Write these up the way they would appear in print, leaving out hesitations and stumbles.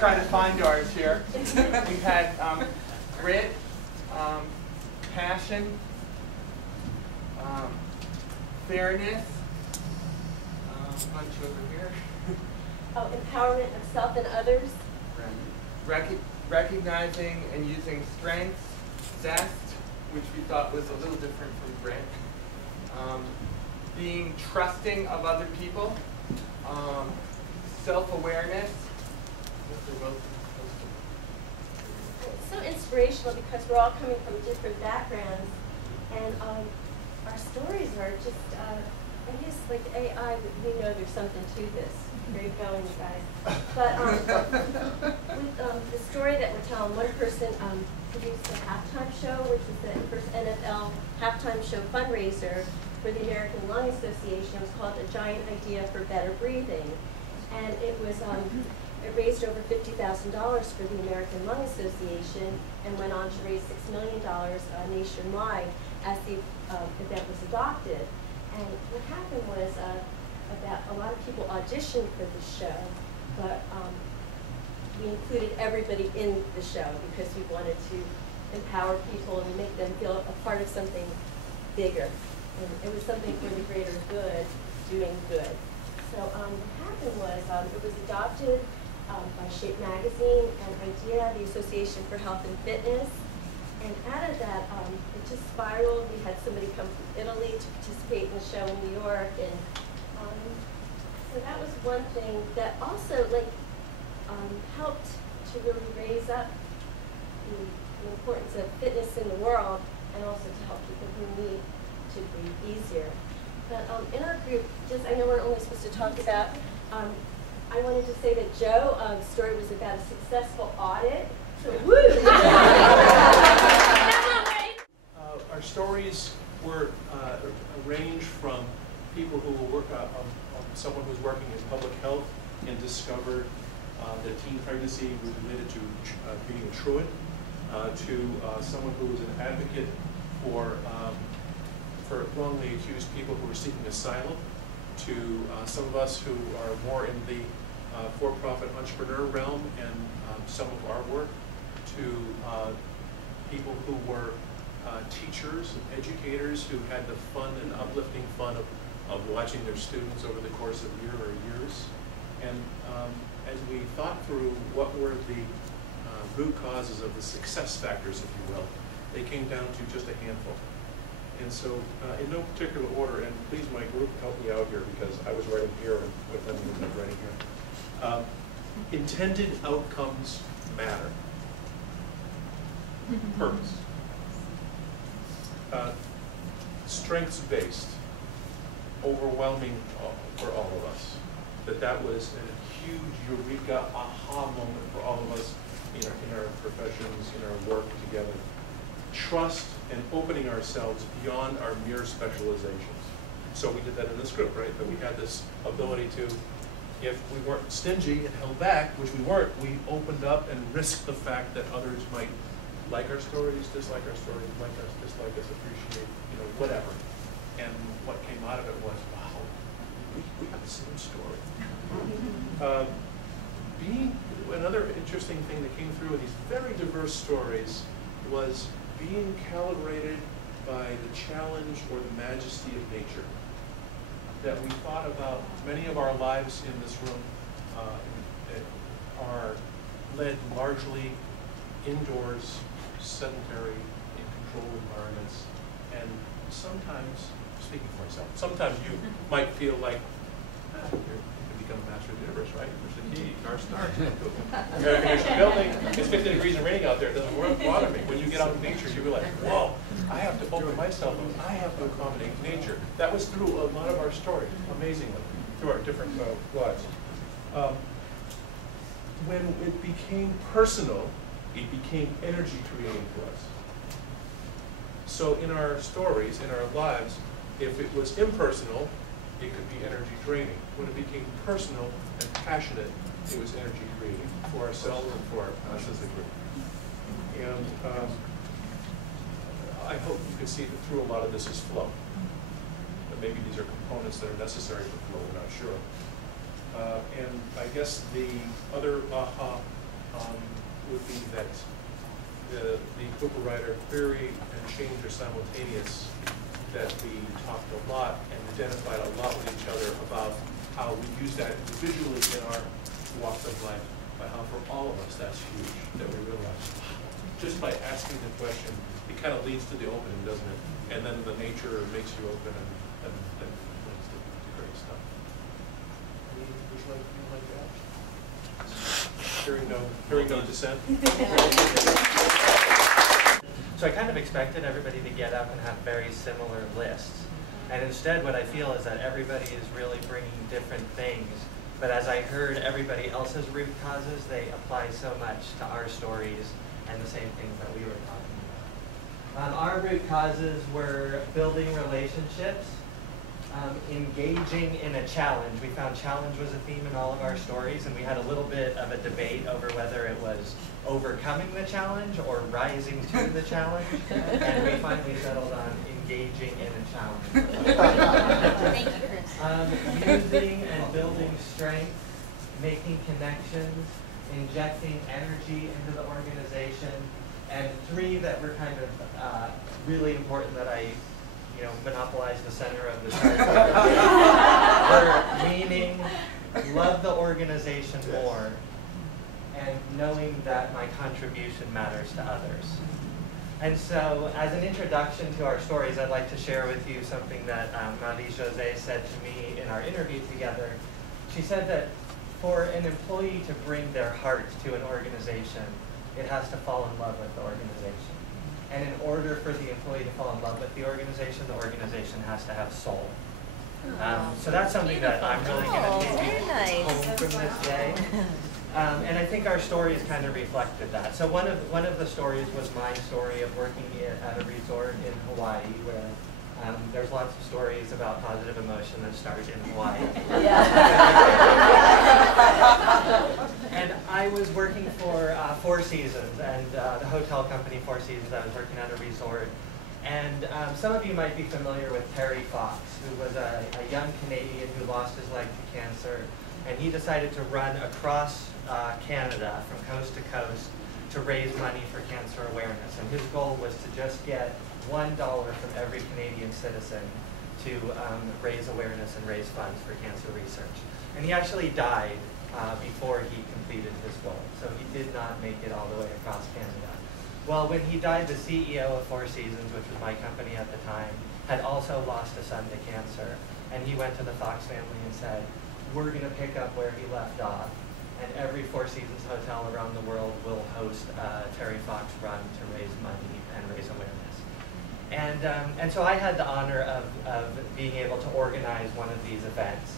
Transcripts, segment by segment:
try to find ours here. We've had grit, passion, fairness, bunch over here. Oh, empowerment of self and others. Recognizing and using strengths, zest, which we thought was a little different from grit. Being trusting of other people, self-awareness. It's so inspirational because we're all coming from different backgrounds, and our stories are just, I guess, like AI, we know there's something to this. Great going, you guys. But with the story that we're telling, one person produced a halftime show, which was the first NFL halftime show fundraiser for the American Lung Association. It was called A Giant Idea for Better Breathing. And it was, it raised over $50,000 for the American Lung Association and went on to raise $6 million nationwide as the event was adopted. And what happened was that a lot of people auditioned for the show, but we included everybody in the show because we wanted to empower people and make them feel a part of something bigger. And it was something for the greater good, doing good. So what happened was it was adopted by Shape Magazine and IDEA, the Association for Health and Fitness. And out of that, it just spiraled. We had somebody come from Italy to participate in the show in New York. And so that was one thing that also helped to really raise up the importance of fitness in the world and also to help people who need to breathe easier. But in our group, just I know we're only supposed to talk about, I wanted to say that Joe's story was about a successful audit. So woo! Our stories were ranged from people who work, someone who's working in public health and discovered that teen pregnancy was related to being a truant, to someone who was an advocate for wrongly accused people who were seeking asylum, to some of us who are more in the for-profit entrepreneur realm and some of our work, to people who were teachers and educators who had the fun and uplifting fun of watching their students over the course of a year or years. And as we thought through what were the root causes of the success factors, if you will, they came down to just a handful. And so, in no particular order, and please, my group, help me out here because I was writing here and with them I was writing here. Intended outcomes matter. Purpose. Strengths-based, overwhelming for all of us. That was a huge eureka, aha moment for all of us in our professions, in our work together. Trust and opening ourselves beyond our mere specializations. So we did that in the script, right? That we had this ability to, if we weren't stingy and held back, which we weren't, we opened up and risked the fact that others might like our stories, dislike our stories, like us, dislike us, appreciate, whatever. And what came out of it was, wow, we have the same story. Another interesting thing that came through in these very diverse stories was being calibrated by the challenge or the majesty of nature. That we thought about many of our lives in this room are led largely indoors, sedentary, in controlled environments, and sometimes, speaking for myself, sometimes you might feel like, you can become a master of the universe, right? There's the key, car start, air-conditioned building, it's 50 degrees and raining out there, it doesn't bother me. When you get out in nature, you realize, whoa, I have to open myself up, I have to accommodate nature. That was through a lot of our stories, amazingly, through our different lives. When it became personal, it became energy creating for us. So in our stories, in our lives, if it was impersonal, it could be energy draining. When it became personal and passionate, it was energy creating for ourselves and for us as a group. And I hope you can see that through a lot of this is flow. But maybe these are components that are necessary for flow, we're not sure. And I guess the other aha would be that the Google Writer query and change are simultaneous, that we talked a lot and identified a lot with each other about how we use that individually in our walks of life, but how for all of us that's huge, that we realize just by asking the question, it kind of leads to the opening, doesn't it? And then the nature makes you open and leads to great stuff. Would you like to add? Hearing no dissent. So I kind of expected everybody to get up and have very similar lists. And instead what I feel is that everybody is really bringing different things. But as I heard everybody else's root causes, they apply so much to our stories and the same things that we were talking about. Our root causes were building relationships, engaging in a challenge. We found challenge was a theme in all of our stories, and we had a little bit of a debate over whether it was overcoming the challenge or rising to the challenge, and we finally settled on engaging in a challenge. Thank you, Chris. Using and building strength, making connections, injecting energy into the organization, and 3 that were kind of really important that I monopolize the center of the chart. We're meaning, love the organization more, and knowing that my contribution matters to others. And so, as an introduction to our stories, I'd like to share with you something that Marie-José said to me in our interview together. She said that for an employee to bring their heart to an organization, it has to fall in love with the organization. And in order for the employee to fall in love with the organization has to have soul. So that's something that I'm really going to take home from this day. And I think our stories kind of reflected that. So one of the stories was my story of working at a resort in Hawaii, where there's lots of stories about positive emotion that start in Hawaii. And I was working for Four Seasons, and the hotel company Four Seasons. I was working at a resort. And some of you might be familiar with Terry Fox, who was a young Canadian who lost his leg to cancer. And he decided to run across Canada from coast to coast to raise money for cancer awareness. And his goal was to just get $1 from every Canadian citizen to raise awareness and raise funds for cancer research. And he actually died before he completed his goal. So he did not make it all the way across Canada. Well, when he died, the CEO of Four Seasons, which was my company at the time, had also lost a son to cancer. And he went to the Fox family and said, we're going to pick up where he left off. And every Four Seasons hotel around the world will host a Terry Fox run to raise money and raise awareness. And so I had the honor of being able to organize one of these events.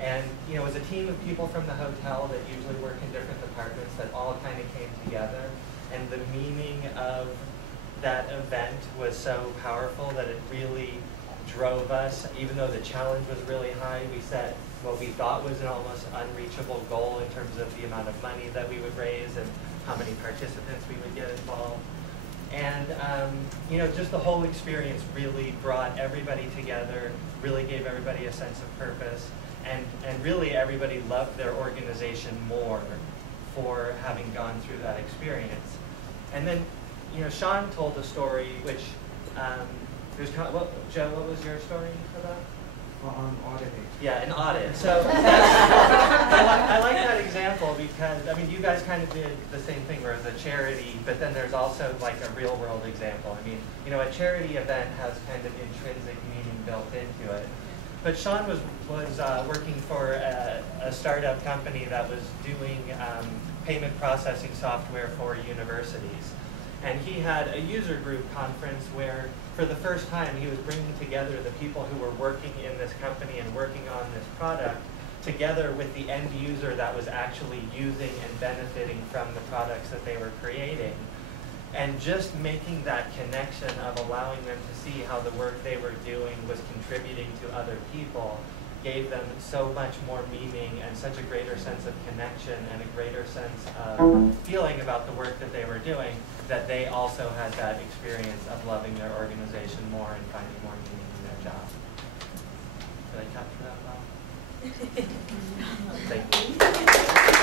And it was a team of people from the hotel that usually work in different departments that all kind of came together. And the meaning of that event was so powerful that it really drove us. Even though the challenge was really high, we set what we thought was an almost unreachable goal in terms of the amount of money that we would raise and how many participants we would get involved. And just the whole experience really brought everybody together, really gave everybody a sense of purpose, and really everybody loved their organization more for having gone through that experience. And then, Sean told a story which, Joe, what was your story about? Auditing. Yeah, an audit. So I like that example because, you guys kind of did the same thing where it's a charity, but then there's also like a real world example. A charity event has kind of intrinsic meaning built into it. But Sean was working for a startup company that was doing payment processing software for universities. And he had a user group conference where, for the first time, he was bringing together the people who were working in this company and working on this product together with the end user that was actually using and benefiting from the products that they were creating. And just making that connection of allowing them to see how the work they were doing was contributing to other people gave them so much more meaning and such a greater sense of connection and a greater sense of feeling about the work that they were doing, that they also had that experience of loving their organization more and finding more meaning in their job. Did I capture that well? Thank you.